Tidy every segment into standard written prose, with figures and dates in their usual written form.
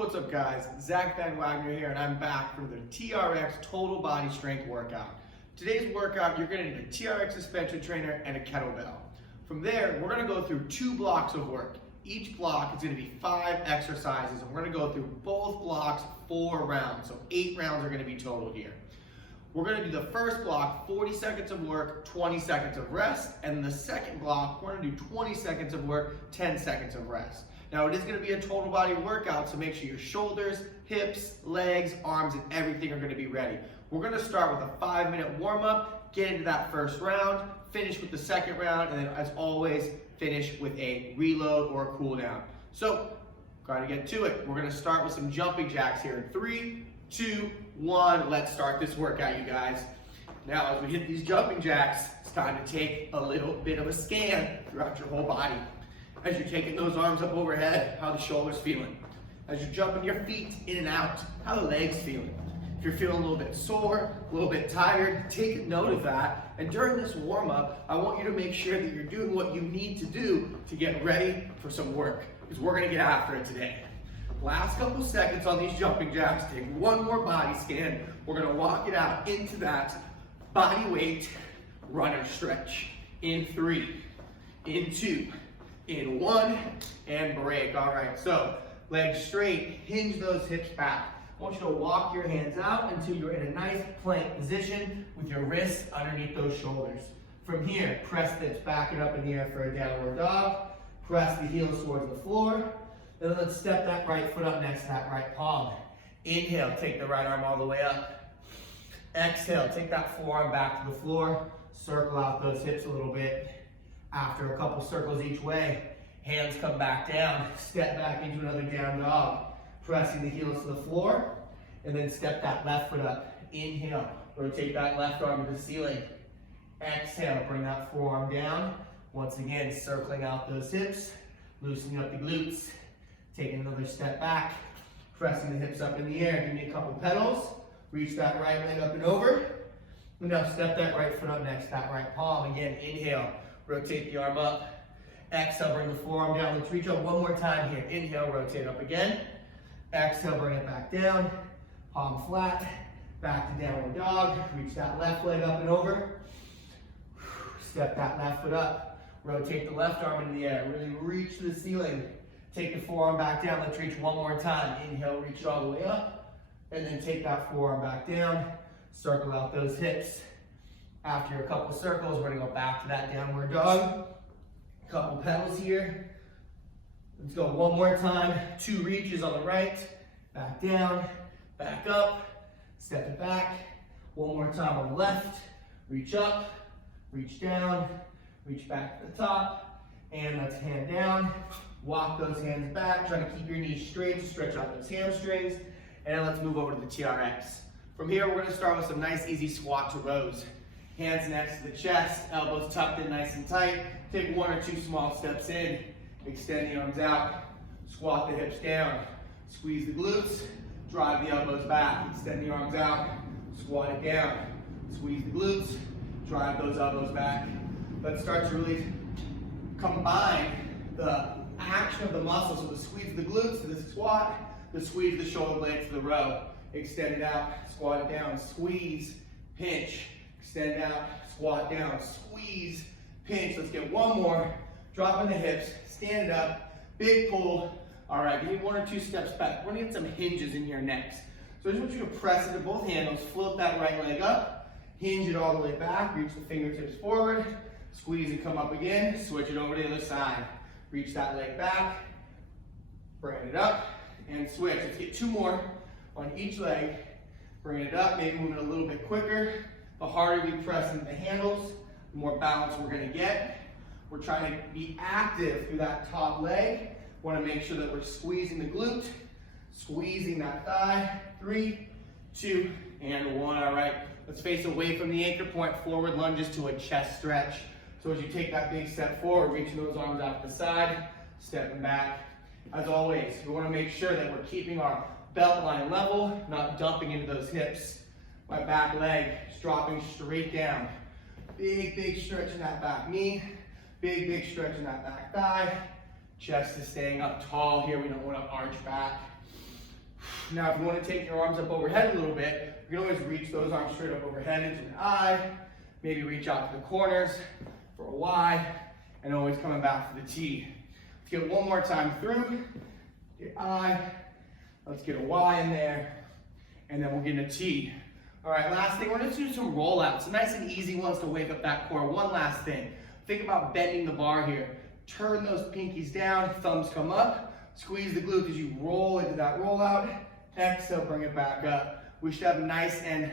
What's up guys, Zack here and I'm back for the TRX Total Body Strength Workout. Today's workout, you're gonna need a TRX suspension trainer and a kettlebell. From there, we're gonna go through 2 blocks of work. Each block is gonna be 5 exercises and we're gonna go through both blocks 4 rounds. So 8 rounds are gonna be total here. We're gonna do the first block, 40 seconds of work, 20 seconds of rest, and the second block, we're gonna do 20 seconds of work, 10 seconds of rest. Now it is gonna be a total body workout, so make sure your shoulders, hips, legs, arms, and everything are gonna be ready. We're gonna start with a 5-minute warm-up, get into that first round, finish with the second round, and then as always, finish with a reload or a cool down. So, gotta get to it. We're gonna start with some jumping jacks here in 3, 2, 1. Let's start this workout, you guys. Now, as we hit these jumping jacks, it's time to take a little bit of a scan throughout your whole body. As you're taking those arms up overhead, how the shoulders feeling? As you're jumping your feet in and out, how the legs feeling? If you're feeling a little bit sore, a little bit tired, take note of that. And during this warm-up, I want you to make sure that you're doing what you need to do to get ready for some work, because we're gonna get after it today. Last couple seconds on these jumping jacks, take one more body scan. We're gonna walk it out into that body weight runner stretch. In 3, in 2, in 1, and break. All right, so legs straight, hinge those hips back. I want you to walk your hands out until you're in a nice plank position with your wrists underneath those shoulders. From here, press the hips back and up in the air for a downward dog. Press the heels towards the floor. Then let's step that right foot up next to that right palm. Inhale, take the right arm all the way up. Exhale, take that forearm back to the floor. Circle out those hips a little bit. After a couple circles each way, hands come back down, step back into another down dog, pressing the heels to the floor, and then step that left foot up. Inhale, rotate that left arm to the ceiling. Exhale, bring that forearm down. Once again, circling out those hips, loosening up the glutes, taking another step back, pressing the hips up in the air. Give me a couple pedals, reach that right leg up and over. And now step that right foot up next to that right palm. Again, inhale. Rotate the arm up. Exhale, bring the forearm down. Let's reach up one more time here. Inhale, rotate up again. Exhale, bring it back down. Palm flat. Back to downward dog. Reach that left leg up and over. Step that left foot up. Rotate the left arm into the air. Really reach to the ceiling. Take the forearm back down. Let's reach one more time. Inhale, reach it all the way up. And then take that forearm back down. Circle out those hips. After a couple circles, we're gonna go back to that downward dog. Couple pedals here. Let's go one more time. 2 reaches on the right, back down, back up, step it back. One more time on the left, reach up, reach down, reach back to the top, and let's hand down. Walk those hands back, try to keep your knees straight to stretch out those hamstrings. And let's move over to the TRX. From here, we're gonna start with some nice easy squat to rows. Hands next to the chest, elbows tucked in nice and tight. Take 1 or 2 small steps in. Extend the arms out. Squat the hips down. Squeeze the glutes. Drive the elbows back. Extend the arms out. Squat it down. Squeeze the glutes. Drive those elbows back. Let's start to really combine the action of the muscles. So the squeeze of the glutes to the squat. The squeeze the shoulder blades to the row. Extend it out. Squat it down. Squeeze. Pinch. Extend out, squat down, squeeze, pinch. Let's get one more. Dropping the hips, stand it up, big pull. All right, give me 1 or 2 steps back. We're gonna get some hinges in here next. So I just want you to press into both handles, float that right leg up, hinge it all the way back, reach the fingertips forward, squeeze and come up again, switch it over to the other side. Reach that leg back, bring it up, and switch. Let's get 2 more on each leg. Bring it up, maybe move it a little bit quicker. The harder we press into the handles, the more balance we're gonna get. We're trying to be active through that top leg. Wanna make sure that we're squeezing the glute, squeezing that thigh. 3, 2, and 1. All right, let's face away from the anchor point, forward lunges to a chest stretch. So as you take that big step forward, reaching those arms out to the side, stepping back. As always, we wanna make sure that we're keeping our belt line level, not dumping into those hips. My back leg is dropping straight down. Big, big stretch in that back knee. Big, big stretch in that back thigh. Chest is staying up tall here. We don't want to arch back. Now, if you want to take your arms up overhead a little bit, you can always reach those arms straight up overhead into an I, maybe reach out to the corners for a Y, and always coming back to the T. Let's get one more time through, get I, let's get a Y in there, and then we'll get a T. All right, last thing, we're gonna do some rollouts, some nice and easy ones to wake up that core. One last thing, think about bending the bar here. Turn those pinkies down, thumbs come up, squeeze the glute as you roll into that rollout. Exhale, bring it back up. We should have nice and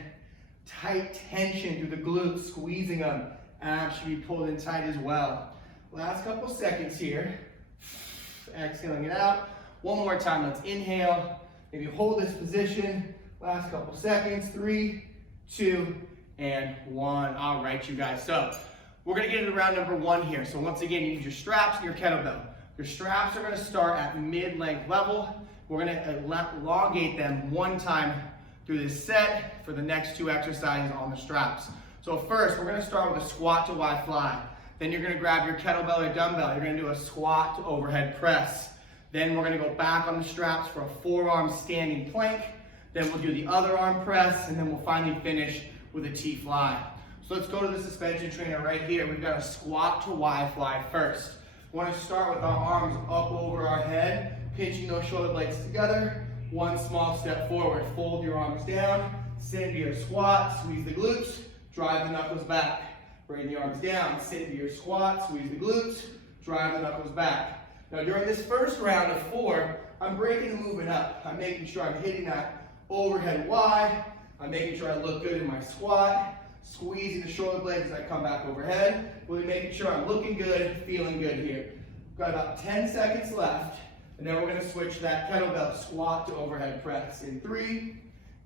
tight tension through the glutes, squeezing them. Abs should be pulled in tight as well. Last couple seconds here. Exhaling it out. One more time, let's inhale. Maybe hold this position. Last couple seconds, 3, 2, and 1. All right, you guys. So we're gonna get into round number 1 here. So once again, you need your straps and your kettlebell. Your straps are gonna start at mid-length level. We're gonna elongate them one time through this set for the next 2 exercises on the straps. So first, we're gonna start with a squat to Y fly. Then you're gonna grab your kettlebell or dumbbell. You're gonna do a squat to overhead press. Then we're gonna go back on the straps for a forearm standing plank. Then we'll do the other arm press, and then we'll finally finish with a T fly. So let's go to the suspension trainer right here. We've got a squat to Y fly first. We want to start with our arms up over our head, pinching those shoulder blades together. One small step forward. Fold your arms down, sit into your squat, squeeze the glutes, drive the knuckles back. Bring the arms down, sit into your squat, squeeze the glutes, drive the knuckles back. Now during this first round of 4, I'm breaking the movement up. I'm making sure I'm hitting that overhead Y. I'm making sure I look good in my squat, squeezing the shoulder blades as I come back overhead. Really making sure I'm looking good, feeling good here. Got about 10 seconds left, and then we're gonna switch to that kettlebell squat to overhead press in 3,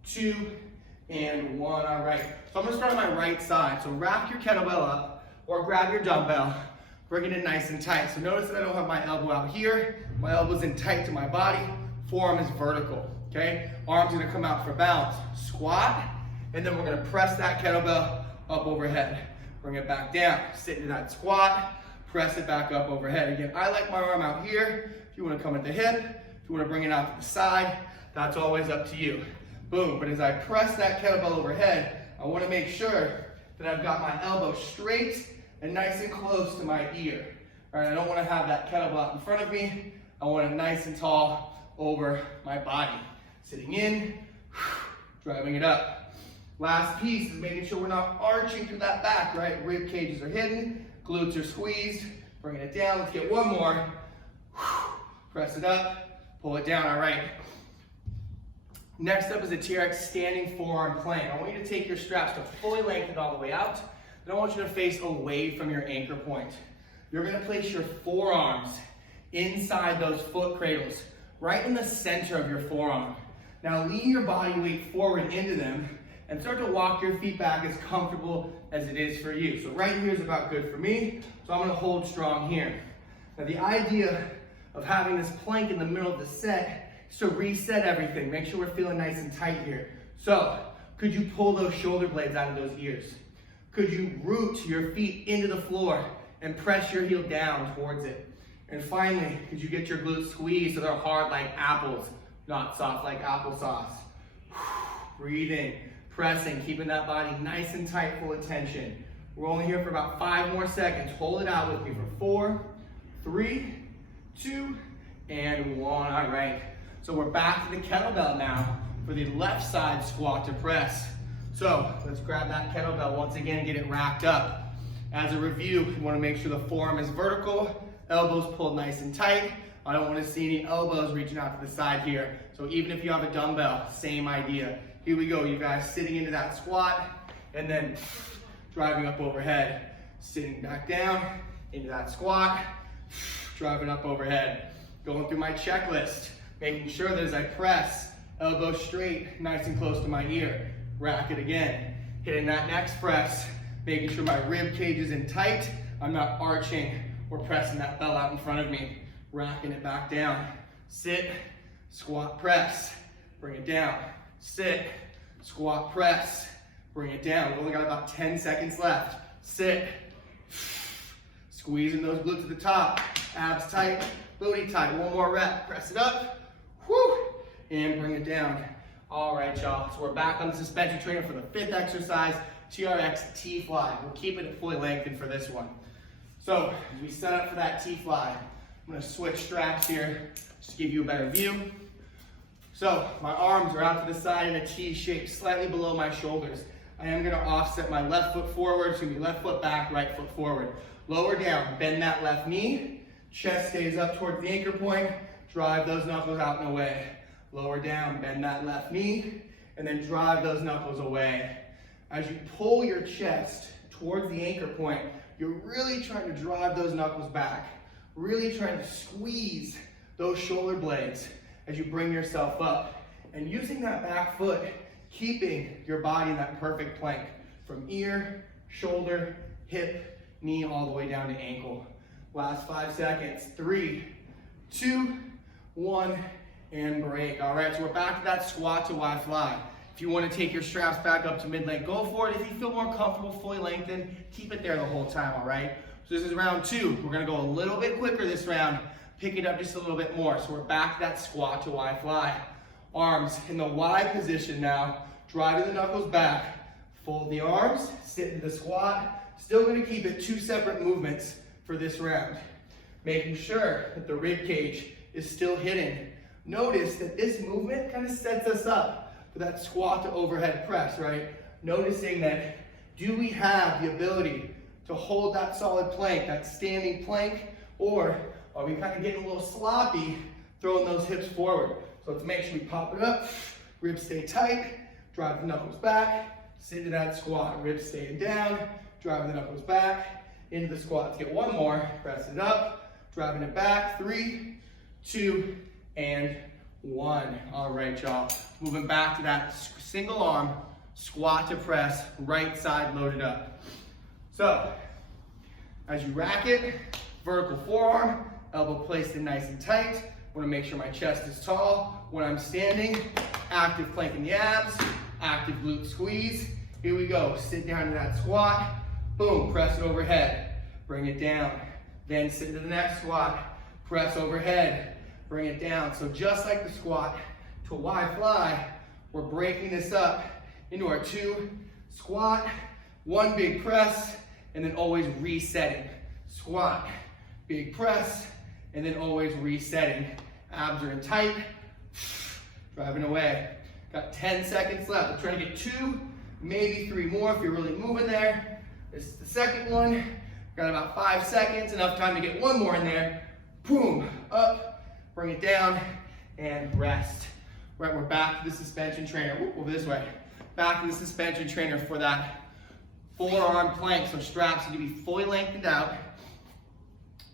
2, and 1. All right, so I'm gonna start on my right side. So wrap your kettlebell up or grab your dumbbell, bring it in nice and tight. So notice that I don't have my elbow out here. My elbow's in tight to my body. Forearm is vertical, okay? Arms gonna come out for balance. Squat, and then we're gonna press that kettlebell up overhead. Bring it back down, sit into that squat, press it back up overhead. Again, I like my arm out here. If you wanna come at the hip, if you wanna bring it out to the side, that's always up to you. Boom, but as I press that kettlebell overhead, I wanna make sure that I've got my elbow straight and nice and close to my ear. All right, I don't wanna have that kettlebell out in front of me. I want it nice and tall over my body. Sitting in, driving it up. Last piece is making sure we're not arching through that back, right? Rib cages are hidden, glutes are squeezed. Bringing it down, let's get one more. Press it up, pull it down, all right. Next up is a TRX standing forearm plank. I want you to take your straps to fully lengthen all the way out. Then I want you to face away from your anchor point. You're gonna place your forearms inside those foot cradles, right in the center of your forearm. Now lean your body weight forward into them and start to walk your feet back as comfortable as it is for you. So right here is about good for me, so I'm gonna hold strong here. Now the idea of having this plank in the middle of the set is to reset everything. Make sure we're feeling nice and tight here. So could you pull those shoulder blades out of those ears? Could you root your feet into the floor and press your heel down towards it? And finally, could you get your glutes squeezed so they're hard like apples, not soft like applesauce? Breathing, pressing, keeping that body nice and tight, full of tension. We're only here for about 5 more seconds. Hold it out with me for 4, 3, 2, and 1. All right, so we're back to the kettlebell now for the left side squat to press. So let's grab that kettlebell once again and get it racked up. As a review, you want to make sure the forearm is vertical, elbows pulled nice and tight. I don't want to see any elbows reaching out to the side here. So even if you have a dumbbell, same idea. Here we go, you guys, sitting into that squat and then driving up overhead. Sitting back down into that squat, driving up overhead. Going through my checklist, making sure that as I press, elbow straight, nice and close to my ear. Rack it again. Hitting that next press, making sure my rib cage is in tight. I'm not arching or pressing that bell out in front of me. Racking it back down. Sit, squat, press. Bring it down. Sit, squat, press. Bring it down. We've only got about 10 seconds left. Sit. Squeezing those glutes at the top. Abs tight, booty tight. One more rep. Press it up. Whew. and bring it down. All right, y'all, so we're back on the suspension trainer for the 5th exercise, TRX T Fly. We're keeping it fully lengthened for this one. So, as we set up for that T Fly, I'm gonna switch straps here, just to give you a better view. So, my arms are out to the side in a T shape, slightly below my shoulders. I am gonna offset my left foot forward, it's gonna be left foot back, right foot forward. Lower down, bend that left knee, chest stays up towards the anchor point, drive those knuckles out and away. Lower down, bend that left knee, and then drive those knuckles away. As you pull your chest towards the anchor point, you're really trying to drive those knuckles back, really trying to squeeze those shoulder blades as you bring yourself up. And using that back foot, keeping your body in that perfect plank from ear, shoulder, hip, knee, all the way down to ankle. Last 5 seconds. 3, 2, 1, and break. All right, so we're back to that squat to Y fly. If you want to take your straps back up to mid-length, go for it. If you feel more comfortable, fully lengthened, keep it there the whole time, all right? So this is round 2. We're gonna go a little bit quicker this round, pick it up just a little bit more. So we're back to that squat to Y fly. Arms in the Y position now, driving the knuckles back. Fold the arms, sit into the squat. Still gonna keep it 2 separate movements for this round. Making sure that the rib cage is still hidden. Notice that this movement kind of sets us up for that squat to overhead press, right? Noticing that, do we have the ability to hold that solid plank, that standing plank, or are we kind of getting a little sloppy throwing those hips forward? So let's make sure we pop it up, ribs stay tight, drive the knuckles back, sit into that squat, ribs staying down, driving the knuckles back, into the squat. Let's get one more, press it up, driving it back, 3, 2, and 1. All right, y'all. Moving back to that single arm, squat to press, right side loaded up. So, as you rack it, vertical forearm, elbow placed in nice and tight. Want to make sure my chest is tall. When I'm standing, active plank in the abs, active glute squeeze. Here we go, sit down in that squat, boom, press it overhead, bring it down. Then sit into the next squat, press overhead, bring it down. So just like the squat to Y fly, we're breaking this up into our 2 squat, 1 big press, and then always resetting. Squat, big press, and then always resetting. Abs are in tight, driving away. Got 10 seconds left. I'm trying to get 2, maybe 3 more if you're really moving there. This is the second one. Got about 5 seconds, enough time to get 1 more in there. Boom, up, bring it down, and rest. Right, we're back to the suspension trainer. Whoop, over this way. Back to the suspension trainer for that forearm plank. So straps need to be fully lengthened out.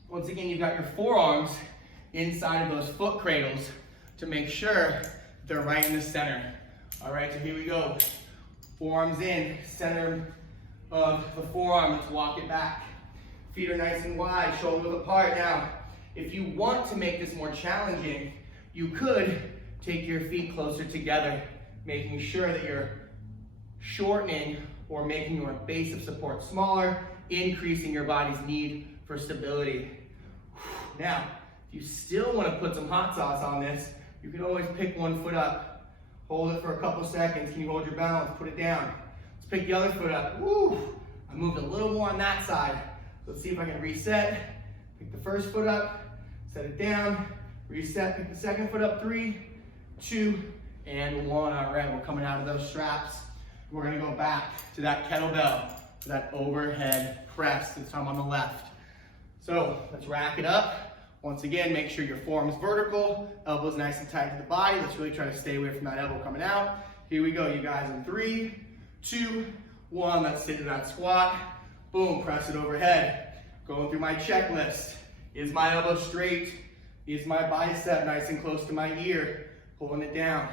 Once again, you've got your forearms inside of those foot cradles to make sure they're right in the center. All right, so here we go. Forearms in, center of the forearm. Let's walk it back. Feet are nice and wide, shoulders apart. Now, if you want to make this more challenging, you could take your feet closer together, making sure that you're shortening or making your base of support smaller, increasing your body's need for stability. Now, if you still want to put some hot sauce on this, you can always pick one foot up, hold it for a couple seconds. Can you hold your balance? Put it down. Let's pick the other foot up. Woo! I moved a little more on that side. Let's see if I can reset. Pick the first foot up, set it down, reset, pick the second foot up, 3, 2, and 1. All right, we're coming out of those straps. We're gonna go back to that kettlebell, to that overhead press. This time on the left. So let's rack it up. Once again, make sure your forearm is vertical, elbows nice and tight to the body. Let's really try to stay away from that elbow coming out. Here we go, you guys, in 3, 2, 1. Let's sit in that squat. Boom, press it overhead. Going through my checklist. Is my elbow straight? Is my bicep nice and close to my ear? Pulling it down.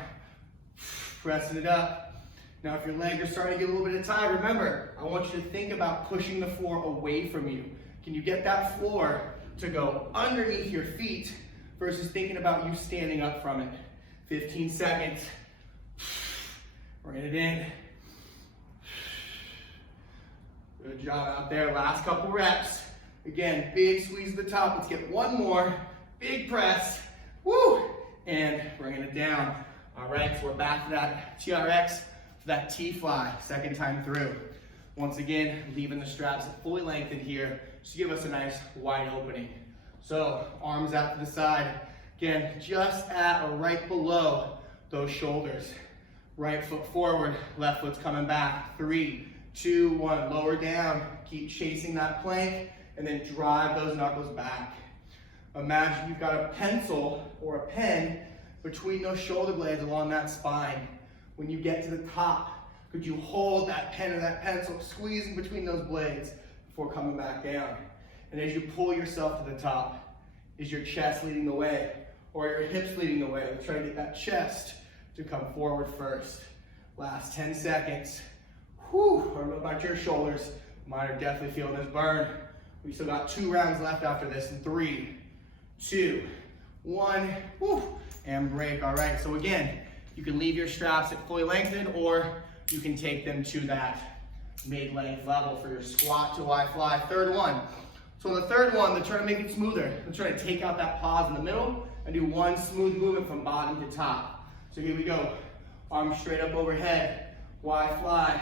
Pressing it up. Now if your legs are starting to get a little bit of tired, remember, I want you to think about pushing the floor away from you. Can you get that floor to go underneath your feet versus thinking about you standing up from it? 15 seconds. Bring it in. Good job out there. Last couple reps. Again, big squeeze at the top. Let's get one more. Big press. Woo! And bringing it down. All right, so we're back to that TRX, that T Fly, second time through. Once again, leaving the straps fully lengthened here to give us a nice wide opening. So arms out to the side. Again, just at or right below those shoulders. Right foot forward, left foot's coming back. 3, 2, 1, lower down. Keep chasing that plank and then drive those knuckles back. Imagine you've got a pencil or a pen between those shoulder blades along that spine. When you get to the top, could you hold that pen or that pencil, squeezing between those blades before coming back down? And as you pull yourself to the top, is your chest leading the way or your hips leading the way? Try to get that chest to come forward first. Last 10 seconds. Whew, I don't know about your shoulders. Mine are definitely feeling this burn. We still got 2 rounds left after this in 3, 2, 1, whew, and break. All right, so again, you can leave your straps at fully lengthened or you can take them to that mid-length level for your squat to lie fly. Third one. So on the third one, let's try to make it smoother. Let's try to take out that pause in the middle and do one smooth movement from bottom to top. So here we go. Arms straight up overhead, wide fly,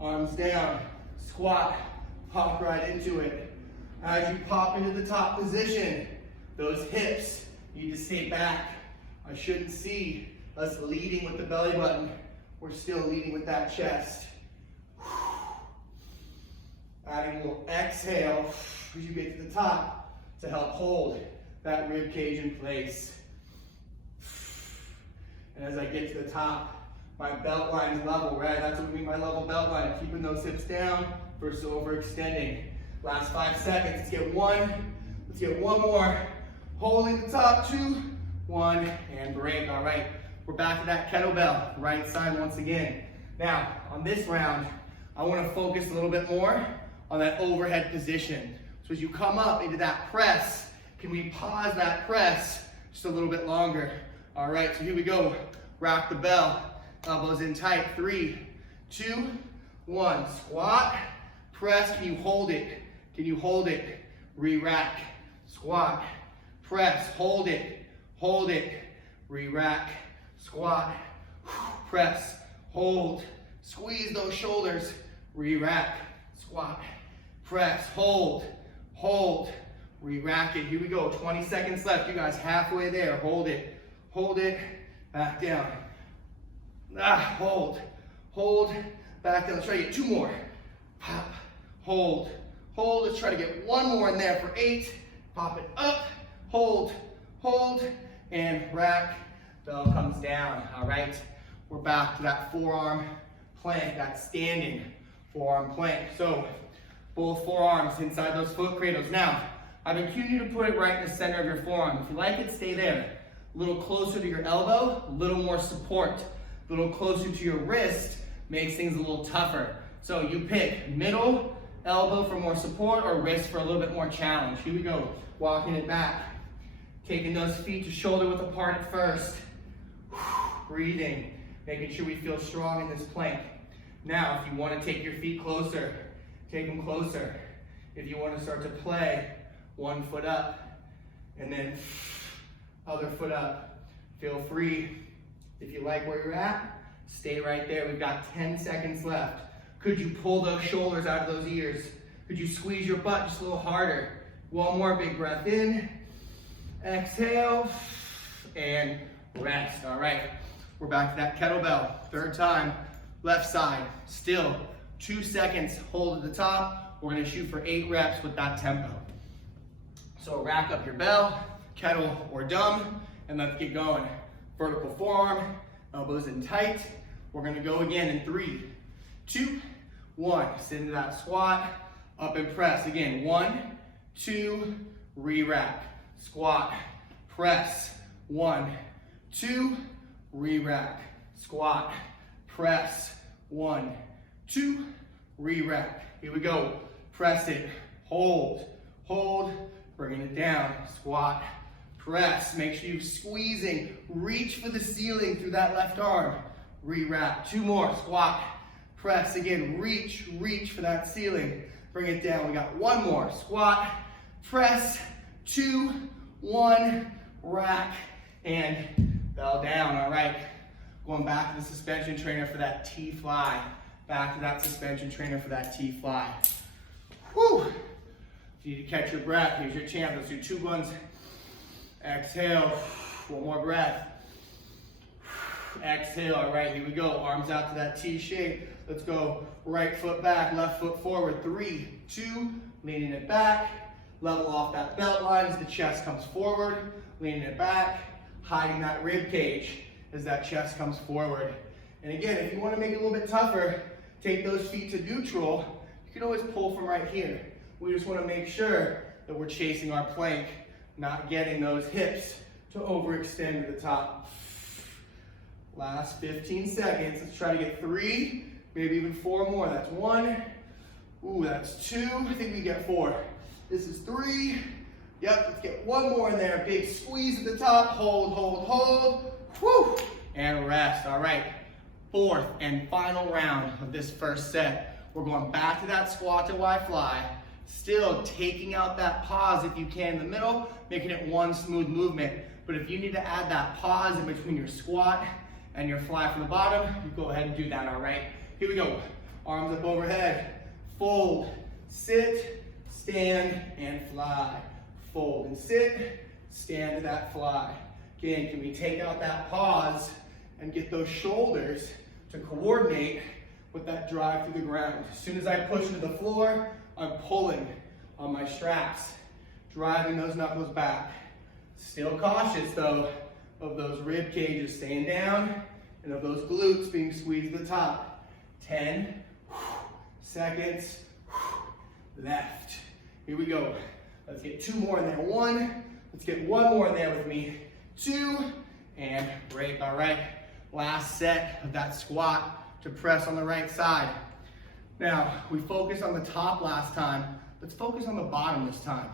arms down, squat, pop right into it. As you pop into the top position, those hips need to stay back. I shouldn't see us leading with the belly button. We're still leading with that chest. Adding a little exhale as you get to the top to help hold that rib cage in place. And as I get to the top, my belt line's level, right? That's what we mean by level belt line. Keeping those hips down versus overextending. Last 5 seconds. Let's get one. Let's get one more. Holding the top, 2, 1, and break. All right. We're back to that kettlebell, right side once again. Now, on this round, I want to focus a little bit more on that overhead position. So as you come up into that press, can we pause that press just a little bit longer? All right, so here we go. Rock the bell, elbows in tight. 3, 2, 1. Squat, press. Can you hold it? Can you hold it? Re-rack, squat, press, hold it, re-rack, squat, press, hold, squeeze those shoulders, re-rack, squat, press, hold, re-rack it. Here we go, 20 seconds left. You guys halfway there. Hold it, back down. Hold, back down. Let's try to get 2 more. Pop, hold. Let's try to get 1 more in there for 8. Pop it up, hold, and rack. Bell comes down. All right, we're back to that forearm plank, that standing forearm plank. So both forearms inside those foot cradles. Now, I've been cueing you to put it right in the center of your forearm. If you like it, stay there. A little closer to your elbow, a little more support. A little closer to your wrist makes things a little tougher. So you pick middle, elbow for more support, or wrist for a little bit more challenge. Here we go, walking it back. Taking those feet to shoulder width apart at first. Breathing, making sure we feel strong in this plank. Now, if you want to take your feet closer, take them closer. If you want to start to play, 1 foot up, and then other foot up. Feel free. If you like where you're at, stay right there. We've got 10 seconds left. Could you pull those shoulders out of those ears? Could you squeeze your butt just a little harder? 1 more big breath in. Exhale, and rest. All right, we're back to that kettlebell. Third time, left side. Still 2 seconds, hold at the top. We're gonna shoot for 8 reps with that tempo. So rack up your bell, kettle or dumb, and let's get going. Vertical forearm, elbows in tight. We're gonna go again in 3, 2, 1. Sit into that squat, up and press. Again, 1, 2, re-rack. Squat, press, 1, 2, re-rack. Squat, press, 1, 2, re-rack. Here we go. Press it, hold, bringing it down. Squat, press. Make sure you're squeezing. Reach for the ceiling through that left arm. Re-rack. 2 more. Squat, press. Again, reach for that ceiling. Bring it down. We got 1 more. Squat, press, 2, 1, rack, and bell down. All right, Going back to the suspension trainer for that T Fly. Back to that suspension trainer for that T Fly. Whew. If you need to catch your breath, here's your chance. Let's do 2 ones. Exhale. 1 more breath. Exhale. All right, here we go. Arms out to that T shape. Let's go right foot back, left foot forward. 3, 2, leaning it back. Level off that belt line as the chest comes forward. Leaning it back, hiding that rib cage as that chest comes forward. And again, if you want to make it a little bit tougher, take those feet to neutral. You can always pull from right here. We just want to make sure that we're chasing our plank, not getting those hips to overextend to the top. Last 15 seconds. Let's try to get 3, maybe even 4 more. That's 1. Ooh, that's 2. I think we get 4. This is 3. Yep, let's get 1 more in there. Big squeeze at the top. Hold, hold, hold. Whew. And rest. All right. 4th and final round of this first set. We're going back to that squat to Y fly. Still taking out that pause if you can in the middle, making it one smooth movement. But if you need to add that pause in between your squat and your fly from the bottom, you go ahead and do that, all right? Here we go. Arms up overhead. Fold, sit, stand, and fly. Fold and sit, stand to that fly. Again, can we take out that pause and get those shoulders to coordinate with that drive through the ground. As soon as I push into the floor, I'm pulling on my straps, driving those knuckles back. Still cautious though of those rib cages staying down and of those glutes being squeezed to the top. 10 seconds, left. Here we go. Let's get 2 more in there. 1, let's get 1 more in there with me. 2, and break, all right. Last set of that squat to press on the right side. Now, we focused on the top last time. Let's focus on the bottom this time.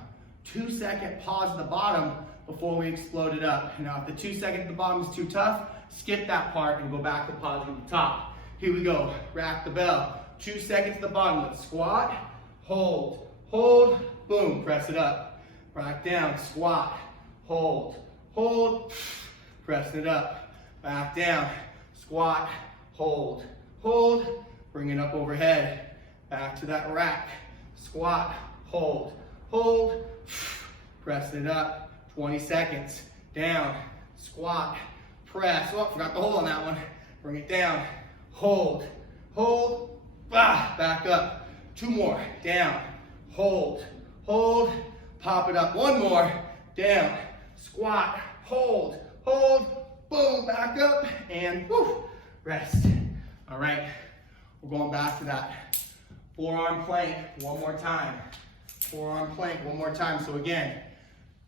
2-second pause at the bottom before we explode it up. Now, if the 2 seconds at the bottom is too tough, skip that part and go back to pausing at the top. Here we go, rack the bell. 2 seconds at the bottom, let's squat, hold, hold, boom, press it up. Back down, squat, hold, hold, press it up. Back down, squat, hold, hold, bring it up overhead. Back to that rack, squat, hold, hold, press it up. 20 seconds, down, squat, press. Oh, forgot the hold on that one. Bring it down, hold, hold, back up. 2 more, down, hold, hold, pop it up. 1 more, down, squat, hold, hold, boom, back up, and whoo, rest. All right, we're going back to that forearm plank 1 more time. Forearm plank 1 more time. So again,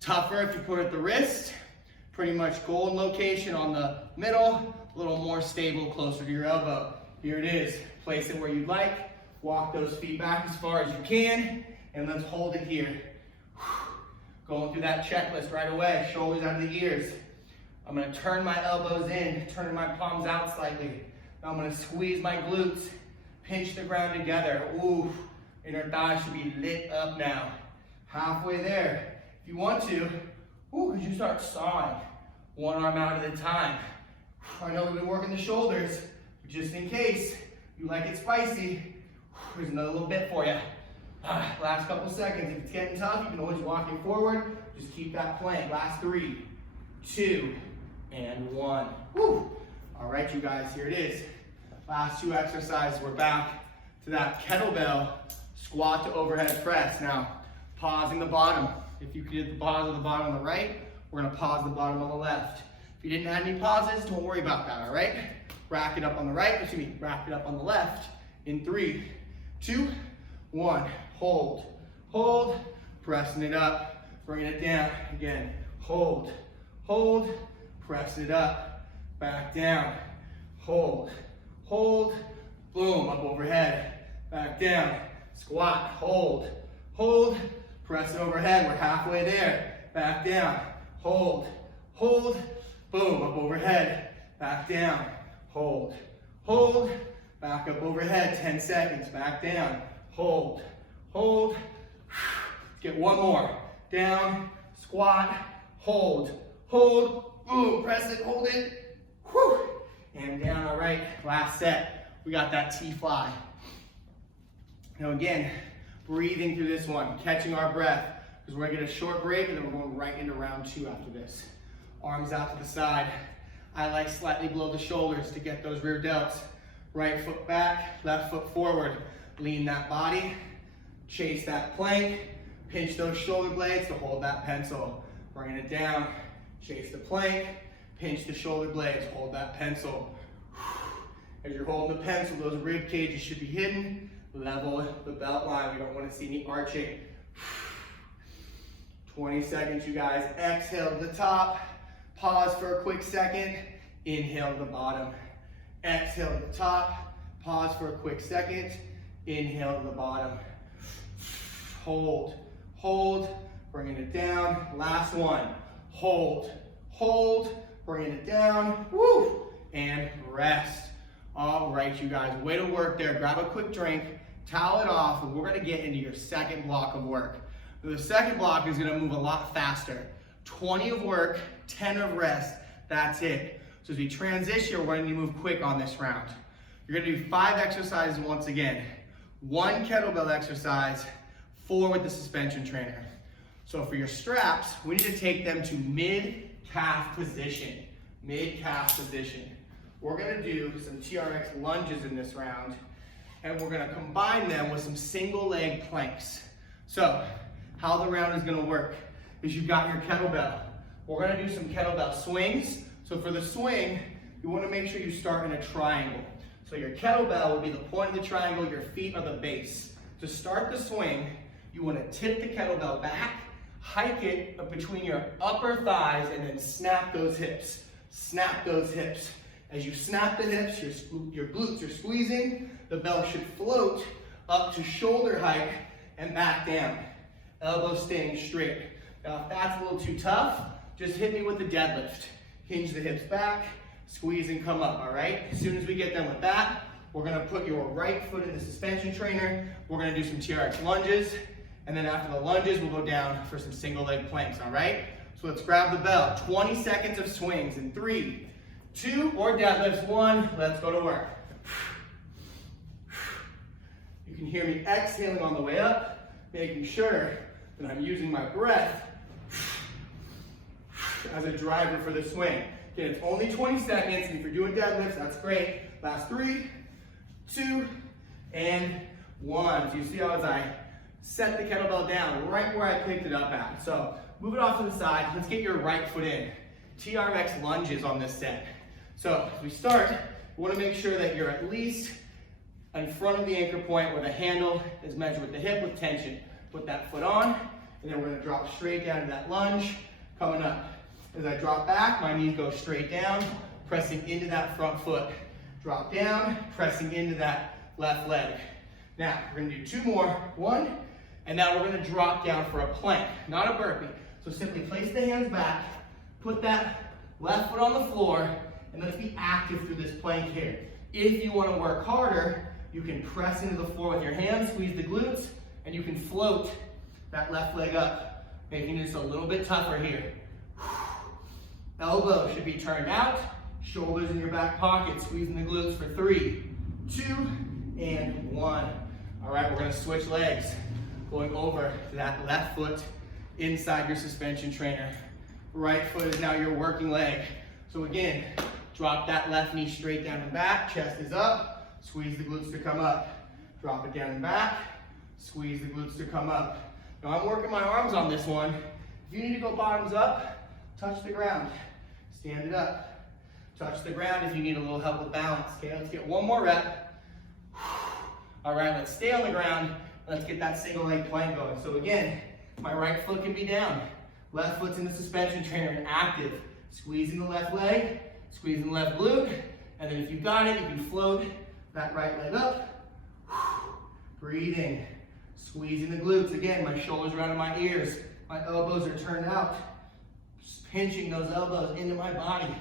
tougher if you put it at the wrist, pretty much golden location on the middle, a little more stable closer to your elbow. Here it is, place it where you'd like, walk those feet back as far as you can, and let's hold it here. Going through that checklist right away, shoulders out of the ears. I'm gonna turn my elbows in, turn my palms out slightly. Now I'm gonna squeeze my glutes, pinch the ground together. Ooh, inner thigh should be lit up now. Halfway there. If you want to, could you start sawing 1 arm out at a time? I know we've been working the shoulders, but just in case you like it spicy, here's another little bit for you. Last couple seconds. If it's getting tough, you can always walk it forward. Just keep that plank. Last 3, 2, and 1. Woo. All right, you guys, here it is. Last 2 exercises. We're back to that kettlebell squat to overhead press. Now, pausing the bottom. If you did the pause on the bottom on the right, we're gonna pause the bottom on the left. If you didn't add any pauses, don't worry about that, all right? Rack it up on the right, rack it up on the left in 3, 2, 1. Hold, hold, pressing it up, bringing it down. Again, hold, hold, press it up, back down, hold, hold, boom, up overhead, back down, squat, hold, hold, press it overhead, we're halfway there, back down, hold, hold, boom, up overhead, back down, hold, hold, back up overhead, 10 seconds, back down, hold, hold, let's get 1 more, down, squat, hold, hold, boom, press it, hold it, whew, and right, last set. We got that T Fly. Now again, breathing through this one, catching our breath, because we're gonna get a short break and then we're going right into round 2 after this. Arms out to the side. I like slightly below the shoulders to get those rear delts. Right foot back, left foot forward. Lean that body, chase that plank, pinch those shoulder blades to hold that pencil. Bringing it down, chase the plank, pinch the shoulder blades, hold that pencil. As you're holding the pencil, those rib cages should be hidden. Level the belt line. We don't want to see any arching. 20 seconds, you guys. Exhale to the top. Pause for a quick second. Inhale to the bottom. Exhale to the top. Pause for a quick second. Inhale to the bottom. Hold. Hold. Bringing it down. Last one. Hold. Hold. Bringing it down. Woo! And rest. All right, you guys. Way to work there. Grab a quick drink. Towel it off, and we're gonna get into your second block of work. The second block is gonna move a lot faster. 20 of work, 10 of rest, that's it. So as we transition, we're gonna move quick on this round. You're gonna do 5 exercises once again. 1 kettlebell exercise, 4 with the suspension trainer. So for your straps, we need to take them to mid-calf position. Mid-calf position. We're gonna do some TRX lunges in this round, and we're gonna combine them with some single leg planks. So, how the round is gonna work is you've got your kettlebell. We're gonna do some kettlebell swings. So for the swing, you wanna make sure you start in a triangle. So your kettlebell will be the point of the triangle, your feet are the base. To start the swing, you wanna tip the kettlebell back, hike it between your upper thighs, and then snap those hips. Snap those hips. As you snap the hips, your glutes are squeezing, the belt should float up to shoulder height and back down. Elbows staying straight. Now if that's a little too tough, just hit me with the deadlift. Hinge the hips back, squeeze and come up, all right? As soon as we get done with that, we're gonna put your right foot in the suspension trainer, we're gonna do some TRX lunges, and then after the lunges, we'll go down for some single leg planks, all right? So let's grab the bell. 20 seconds of swings in 3, 2, or deadlifts, 1, let's go to work. You can hear me exhaling on the way up, making sure that I'm using my breath as a driver for the swing. Again, it's only 20 seconds, and if you're doing deadlifts, that's great. Last 3, 2, and 1. So you see how as I set the kettlebell down right where I picked it up at. So move it off to the side. Let's get your right foot in. TRX lunges on this set. So as we start, we want to make sure that you're at least in front of the anchor point where the handle is measured with the hip with tension. Put that foot on, and then we're going to drop straight down to that lunge, coming up. As I drop back, my knees go straight down, pressing into that front foot. Drop down, pressing into that left leg. Now, we're going to do 2 more. 1, and now we're going to drop down for a plank, not a burpee. So simply place the hands back, put that left foot on the floor, and let's be active through this plank here. If you want to work harder, you can press into the floor with your hands, squeeze the glutes, and you can float that left leg up, making it just a little bit tougher here. Elbow should be turned out, shoulders in your back pocket, squeezing the glutes for 3, 2, and 1. All right, we're going to switch legs, going over to that left foot inside your suspension trainer. Right foot is now your working leg. So again, drop that left knee straight down and back, chest is up, squeeze the glutes to come up. Drop it down and back, squeeze the glutes to come up. Now I'm working my arms on this one. If you need to go bottoms up, touch the ground. Stand it up. Touch the ground if you need a little help with balance. Okay, let's get 1 more rep. All right, let's stay on the ground. Let's get that single leg plank going. So again, my right foot can be down. Left foot's in the suspension trainer and active. Squeezing the left leg, squeezing the left glute, and then if you've got it, you can float that right leg up. Breathing, squeezing the glutes. Again, my shoulders are out of my ears. My elbows are turned out. Just pinching those elbows into my body.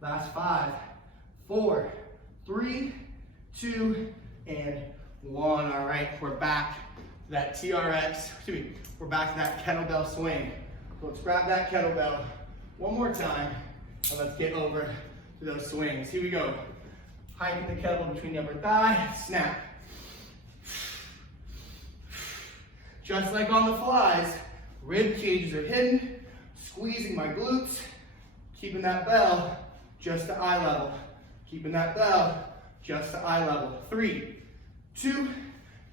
Last 5, 4, 3, 2, and 1. All right, we're back to that we're back to that kettlebell swing. So let's grab that kettlebell 1 more time, and let's get over to those swings. Here we go. Hiking the kettlebell between the upper thigh, snap. Just like on the flies, rib cages are hidden, squeezing my glutes, keeping that bell just to eye level. Keeping that bell just to eye level. 3, 2,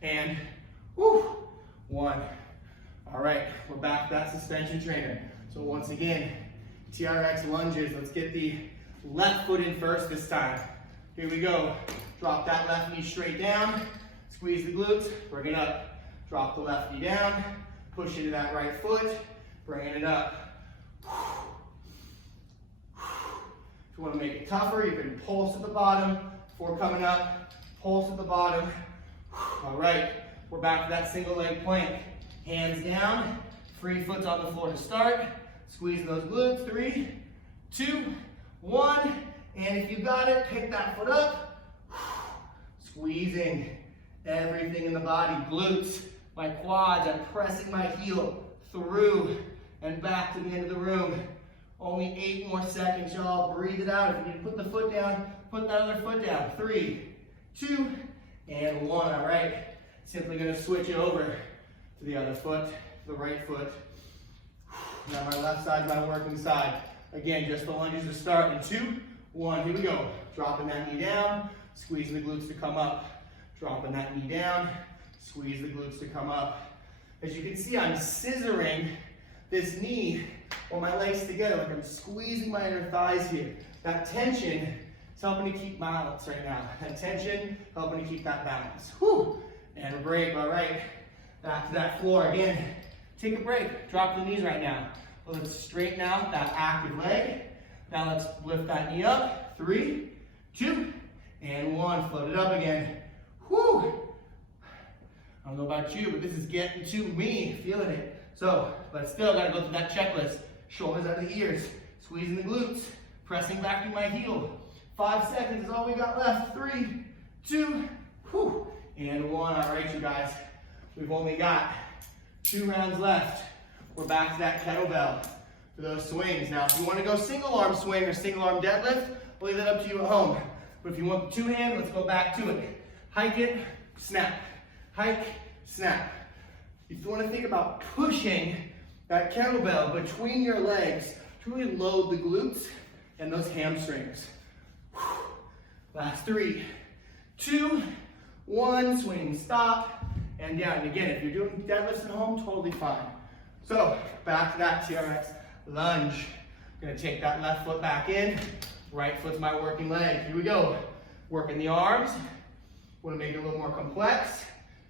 and woo, 1. All right, we're back to that suspension trainer. So once again, TRX lunges. Let's get the left foot in first this time. Here we go. Drop that left knee straight down. Squeeze the glutes, bring it up. Drop the left knee down. Push into that right foot, bringing it up. If you want to make it tougher, you can pulse at the bottom before coming up. Pulse at the bottom. All right, we're back to that single leg plank. Hands down, free foot's on the floor to start. Squeeze those glutes. 3, 2, 1. And if you got it, pick that foot up. Squeezing everything in the body. Glutes, my quads, I'm pressing my heel through and back to the end of the room. Only 8 more seconds, y'all. Breathe it out. If you need to put the foot down, put that other foot down. 3, 2, and 1. All right. Simply going to switch it over to the other foot, the right foot. Now my left side's my working side. Again, just the lunges to start. In 2, 1, here we go. Dropping that knee down, squeezing the glutes to come up. Dropping that knee down, squeeze the glutes to come up. As you can see, I'm scissoring this knee or my legs together, like I'm squeezing my inner thighs here. That tension is helping to keep balance right now. That tension, helping to keep that balance. Whew. And a break, all right. Back to that floor again. Take a break, drop the knees right now. Let's straighten out that active leg. Now let's lift that knee up. 3, 2, and 1. Float it up again. Whew. I don't know about you, but this is getting to me, feeling it. So, but still gotta go through that checklist. Shoulders out of the ears, squeezing the glutes, pressing back through my heel. 5 seconds is all we got left. 3, 2, whew, and 1. All right, you guys, we've only got 2 rounds left. We're back to that kettlebell for those swings. Now, if you want to go single arm swing or single arm deadlift, I'll leave that up to you at home. But if you want the 2-hand, let's go back to it. Hike it, snap. Hike, snap. If you want to think about pushing that kettlebell between your legs to really load the glutes and those hamstrings. Last 3, 2, 1, swing, stop, and down. And again, if you're doing deadlifts at home, totally fine. So, back to that TRX lunge. I'm gonna take that left foot back in, right foot's my working leg. Here we go. Working the arms. Want to make it a little more complex.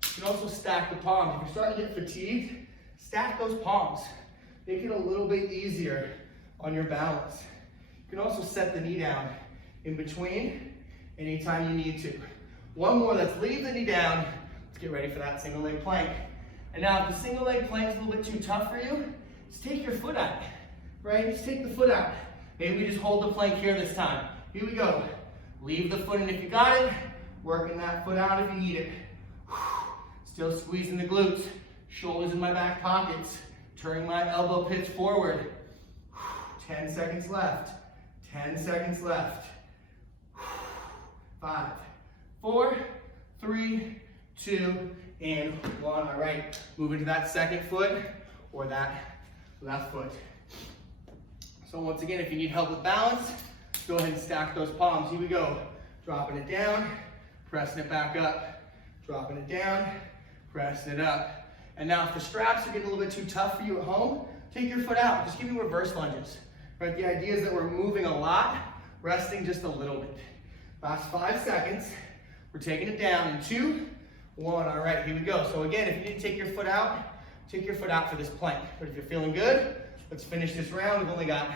You can also stack the palms. If you're starting to get fatigued, stack those palms. Make it a little bit easier on your balance. You can also set the knee down in between anytime you need to. One more, let's leave the knee down. Let's get ready for that single leg plank. And now if the single leg plank is a little bit too tough for you, just take your foot out, right? Just take the foot out. Maybe we just hold the plank here this time. Here we go. Leave the foot in if you got it. Working that foot out if you need it. Still squeezing the glutes. Shoulders in my back pockets. Turning my elbow pits forward. 10 seconds left. 10 seconds left. 5, 4, 3, 2, and 1. All right, moving to that second foot or that left foot. So once again, if you need help with balance, go ahead and stack those palms. Here we go. Dropping it down, pressing it back up, dropping it down, pressing it up. And now if the straps are getting a little bit too tough for you at home, take your foot out. Just give me reverse lunges. Right? The idea is that we're moving a lot, resting just a little bit. Last 5 seconds. We're taking it down in 2, 1. All right, here we go. So again, if you need to take your foot out for this plank. But if you're feeling good, let's finish this round. We've only got, I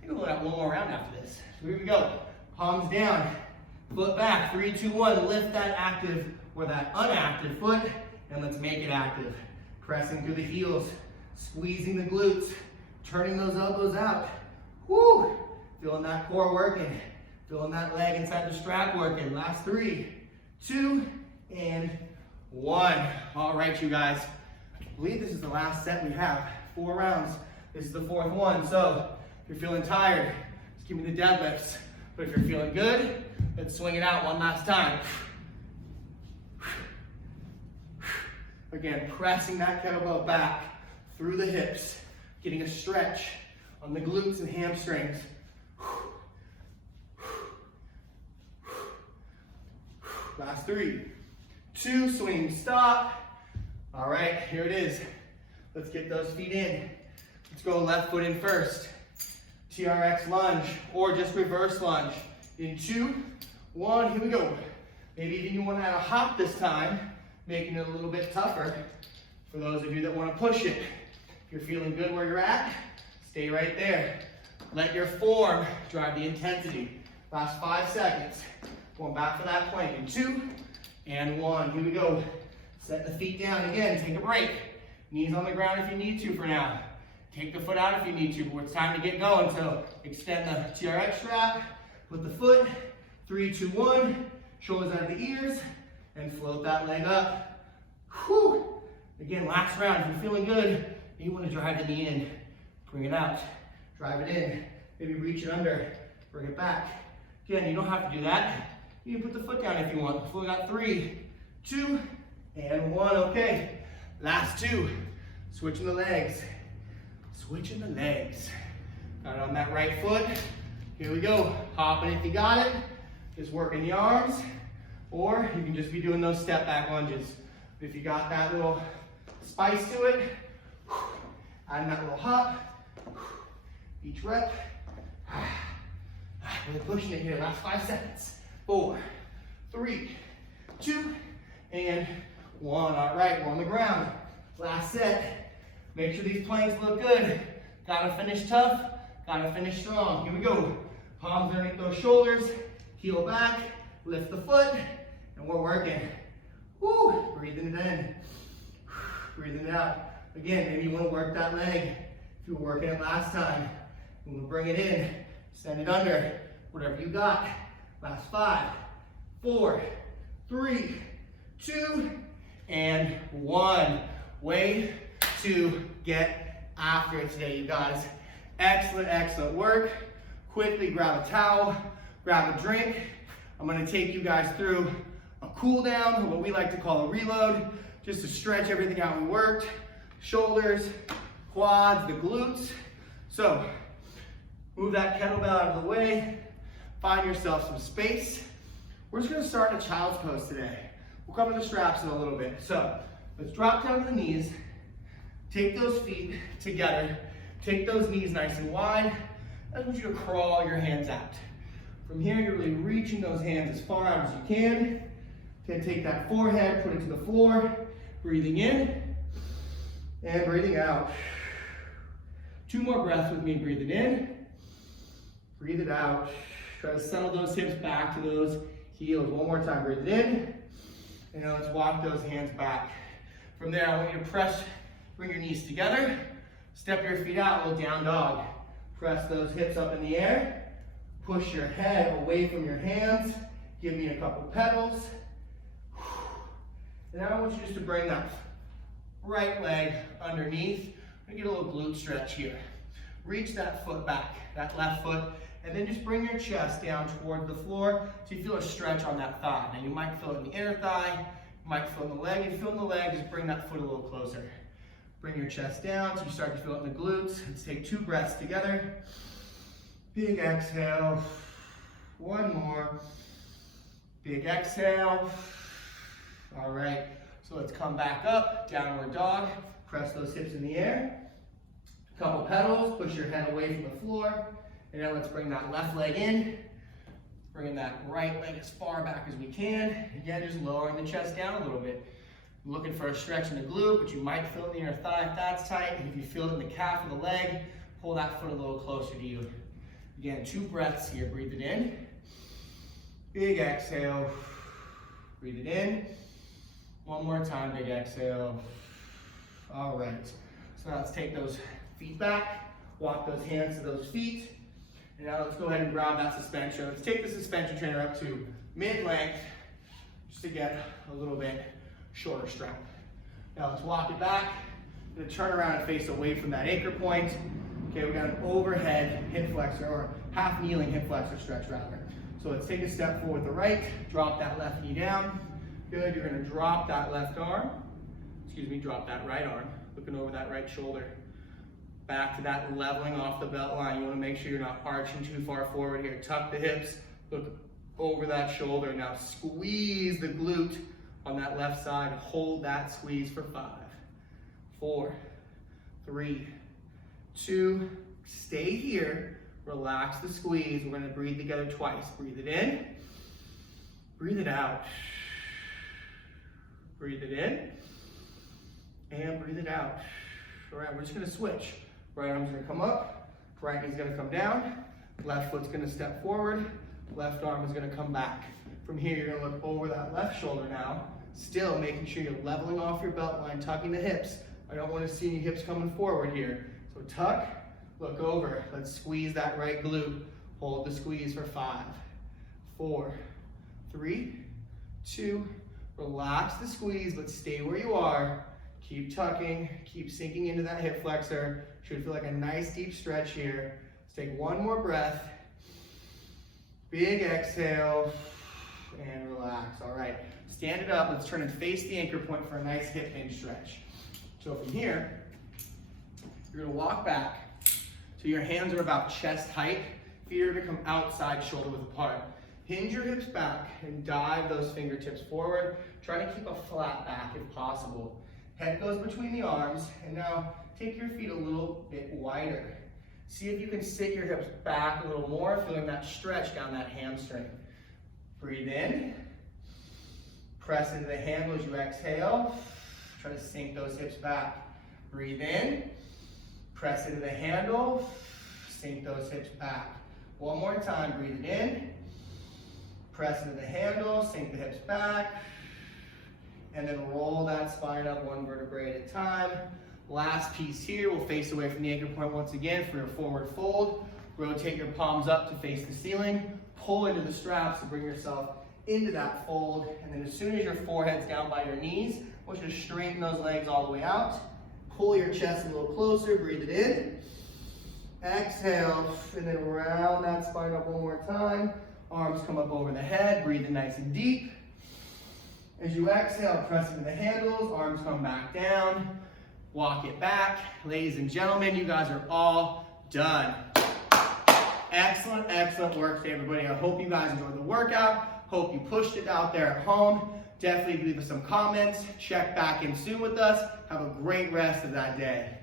think we've only got 1 more round after this. So here we go. Palms down, foot back. 3, 2, 1. Lift that active or that unactive foot, and let's make it active. Pressing through the heels, squeezing the glutes, turning those elbows out. Woo! Feeling that core working. Feeling that leg inside the strap working. Last 3, 2, and 1. All right, you guys. I believe this is the last set we have. 4 rounds. This is the 4th one. So if you're feeling tired, just give me the deadlifts. But if you're feeling good, Let's swing it out one last time. Again, pressing that kettlebell back through the hips, getting a stretch on the glutes and hamstrings. Last 3, 2, swing, stop. All right, here it is. Let's get those feet in. Let's go left foot in first. TRX lunge, or just reverse lunge. In 2, 1, here we go. Maybe even you want to add a hop this time, making it a little bit tougher for those of you that want to push it. If you're feeling good where you're at, stay right there. Let your form drive the intensity. Last 5 seconds. Going back for that plank in 2 and 1. Here we go. Set the feet down again. Take a break. Knees on the ground if you need to for now. Take the foot out if you need to, but it's time to get going. So extend the TRX strap with the foot. 3, 2, 1. Shoulders out of the ears and float that leg up. Whew. Again, last round. If you're feeling good, you want to drive the knee in. Bring it out. Drive it in. Maybe reach it under. Bring it back. Again, you don't have to do that. You can put the foot down if you want. So we got 3, 2, and 1. Okay. Last 2. Switching the legs. Switching the legs. Got it on that right foot. Here we go. Hopping if you got it. Just working the arms. Or you can just be doing those step back lunges. If you got that little spice to it, adding that little hop. Each rep. Really pushing it here. Last 5 seconds. 4, 3, 2, and 1. All right, we're on the ground. Last set. Make sure these planks look good. Gotta finish tough. Gotta finish strong. Here we go. Palms underneath those shoulders. Heel back. Lift the foot. And we're working. Woo! Breathing it in. Breathing it out. Again, maybe you want to work that leg. If you were working it last time. We'll bring it in. Send it under. Whatever you got. Last 5, 4, 3, 2, and 1. Way to get after it today, you guys. Excellent, excellent work. Quickly grab a towel, grab a drink. I'm gonna take you guys through a cool down, what we like to call a reload, just to stretch everything out we worked. Shoulders, quads, the glutes. So, move that kettlebell out of the way. Find yourself some space. We're just gonna start in a child's pose today. We'll cover the straps in a little bit. So let's drop down to the knees. Take those feet together. Take those knees nice and wide. I want you to crawl your hands out. From here, you're really reaching those hands as far out as you can. Then take that forehead, put it to the floor. Breathing in and breathing out. 2 more breaths with me. Breathing in. Breathe it out. Try to settle those hips back to those heels. 1 more time. Breathe it in. And now let's walk those hands back. From there, I want you to press, bring your knees together. Step your feet out, little down dog. Press those hips up in the air. Push your head away from your hands. Give me a couple pedals. And now I want you just to bring that right leg underneath. I'm gonna get a little glute stretch here. Reach that foot back, that left foot. And then just bring your chest down toward the floor so you feel a stretch on that thigh. Now you might feel it in the inner thigh, you might feel it in the leg. If you feel it in the leg, just bring that foot a little closer. Bring your chest down so you start to feel it in the glutes. Let's take 2 breaths together. Big exhale. 1 more. Big exhale. All right, so let's come back up, downward dog. Press those hips in the air. Couple pedals, push your head away from the floor. And now let's bring that left leg in. Bringing that right leg as far back as we can. Again, just lowering the chest down a little bit. I'm looking for a stretch in the glute, but you might feel it in the inner thigh if that's tight. And if you feel it in the calf of the leg, pull that foot a little closer to you. Again, 2 breaths here. Breathe it in. Big exhale. Breathe it in. 1 more time, big exhale. All right, so now let's take those feet back. Walk those hands to those feet. And now let's go ahead and grab that suspension. Let's take the suspension trainer up to mid-length just to get a little bit shorter strap. Now let's walk it back. I'm gonna turn around and face away from that anchor point. Okay, we got an overhead hip flexor, or half kneeling hip flexor stretch rather. So let's take a step forward with the right, drop that left knee down. Good, you're gonna drop that left arm, drop that right arm, looking over that right shoulder. Back to that leveling off the belt line. You wanna make sure you're not arching too far forward here. Tuck the hips, look over that shoulder. Now squeeze the glute on that left side. Hold that squeeze for 5, 4, 3, 2, stay here. Relax the squeeze. We're gonna breathe together twice. Breathe it in, breathe it out. Breathe it in, and breathe it out. All right, we're just gonna switch. Right arm's gonna come up, right knee's gonna come down, left foot's gonna step forward, left arm is gonna come back. From here, you're gonna look over that left shoulder now, still making sure you're leveling off your belt line, tucking the hips. I don't wanna see any hips coming forward here. So tuck, look over. Let's squeeze that right glute. Hold the squeeze for 5, 4, 3, 2, relax the squeeze, but stay where you are. Keep tucking, keep sinking into that hip flexor. Should feel like a nice deep stretch here. Let's take one more breath. Big exhale, and relax. All right, stand it up. Let's turn and face the anchor point for a nice hip hinge stretch. So from here, you're gonna walk back. So your hands are about chest height. Feet are to come outside, shoulder width apart. Hinge your hips back and dive those fingertips forward. Try to keep a flat back if possible. Head goes between the arms, and now take your feet a little bit wider. See if you can sit your hips back a little more, feeling that stretch down that hamstring. Breathe in. Press into the handle as you exhale. Try to sink those hips back. Breathe in. Press into the handle. Sink those hips back. One more time. Breathe it in. Press into the handle, sink the hips back, and then roll that spine up one vertebrae at a time. Last piece here, we'll face away from the anchor point once again for your forward fold. Rotate your palms up to face the ceiling. Pull into the straps to bring yourself into that fold. And then as soon as your forehead's down by your knees, I want you to straighten those legs all the way out. Pull your chest a little closer, breathe it in. Exhale, and then round that spine up one more time. Arms come up over the head, breathe in nice and deep. As you exhale, press into the handles, arms come back down. Walk it back. Ladies and gentlemen, you guys are all done. Excellent, excellent work today, everybody. I hope you guys enjoyed the workout. Hope you pushed it out there at home. Definitely leave us some comments. Check back in soon with us. Have a great rest of that day.